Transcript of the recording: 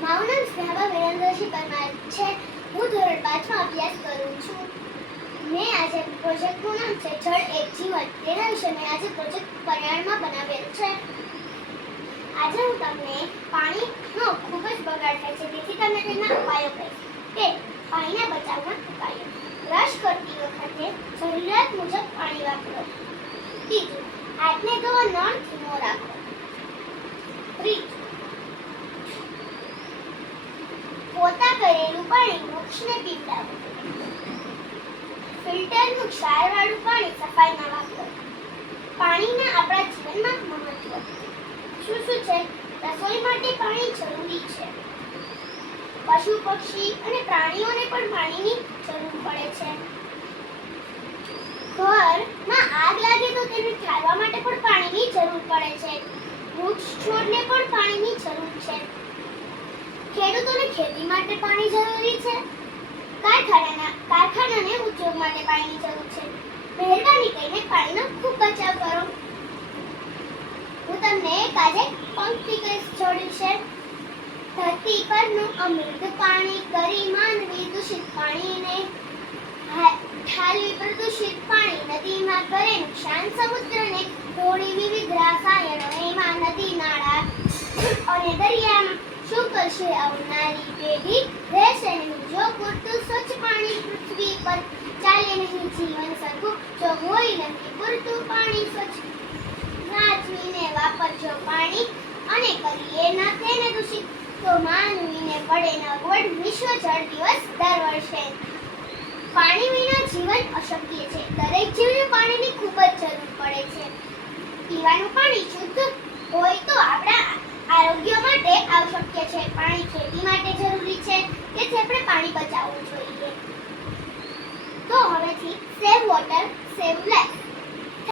મારું નામ સ્નેહા વિરેન્દ્રસિંહ પરમાર છે. હું ધોરણ 5 માં અભ્યાસ કરું છું. મેં આજે પ્રોજેક્ટનું નામ છે જળ એક જીવન. તેના વિશે મેં આજે પ્રોજેક્ટ પર્યાવરણમાં બનાવેલ છે. આજે હું તમને પાણીનો ખૂબ જ બગાડ થાય છે તેથી તમને તેના ઉપાયો કહીશ કે પાણીના બચાવના ઉપાયો. બ્રશ કરતી વખતે જરૂરિયાત મુજબ પાણી વાપરો. બીજું, હાથને ધોવા નળ ધીમો રાખો. ત્રીજું, પોતા કરેલું પાણી વૃક્ષને પીવડાવો. ફિલ્ટરનું ક્ષારવાળું પાણી સફાઈમાં વાપરો. પાણીના આપણા જીવનમાં મહત્વ શું શું છે? રસોઈ માટે પાણી જરૂરી છે. પશુ પક્ષી અને પ્રાણીઓને પણ પાણીની જરૂર પડે છે. ઘરમાં આગ લાગે તો તેને ઠારવા માટે પણ પાણીની જરૂર પડે છે. વૃક્ષ છોડને પણ પાણીની જરૂર છે. ખેડૂતોને ખેતી માટે પાણી જરૂરી છે. કારખાનાને ઉદ્યોગ માટે પાણીની જરૂર છે. મહેરબાની કરીને પાણીનો ખૂબ બચાવ કરો. હું તમને એક આજે પંક્તિ કહીશ જળ વિશે. ધરતી પરનું અમૃત પાણી કરી માનવી દૂષિત પાણીને ઠાલવી પ્રદૂષિત પાણી. નદીમાં કરે નુકસાન સમુદ્રને ઢોળી વિવિધ રસાયણો. એમાં નદી નાળા અને દરિયામાં શું કરશે આવનારી પેઢી? રહેશે નહીં જો પૂરતું સ્વચ્છ પાણી. પૃથ્વી પર ચાલે નહીં જીવન સરખું જો હોય નહીં પૂરતું પાણી સ્વચ્છ. સાચવીને વાપરજો પાણી અને કરીએ ના તેને દૂષિત તો માનવીને પડે ન અગવડ. વિશ્વ જળ દિવસ દર વર્ષે. પાણી વિના જીવન અશક્ય છે. દરેક જીવને પાણીની ખૂબ જ જરૂર પડે છે. પીવાનું પાણી શુદ્ધ હોય તો આપણા આરોગ્ય માટે આવશ્યક છે. પાણી ખેતી માટે જરૂરી છે તેથી આપણે પાણી બચાવવું જોઈએ. તો હવેથી સેવ વોટર સેવ લાઈફ.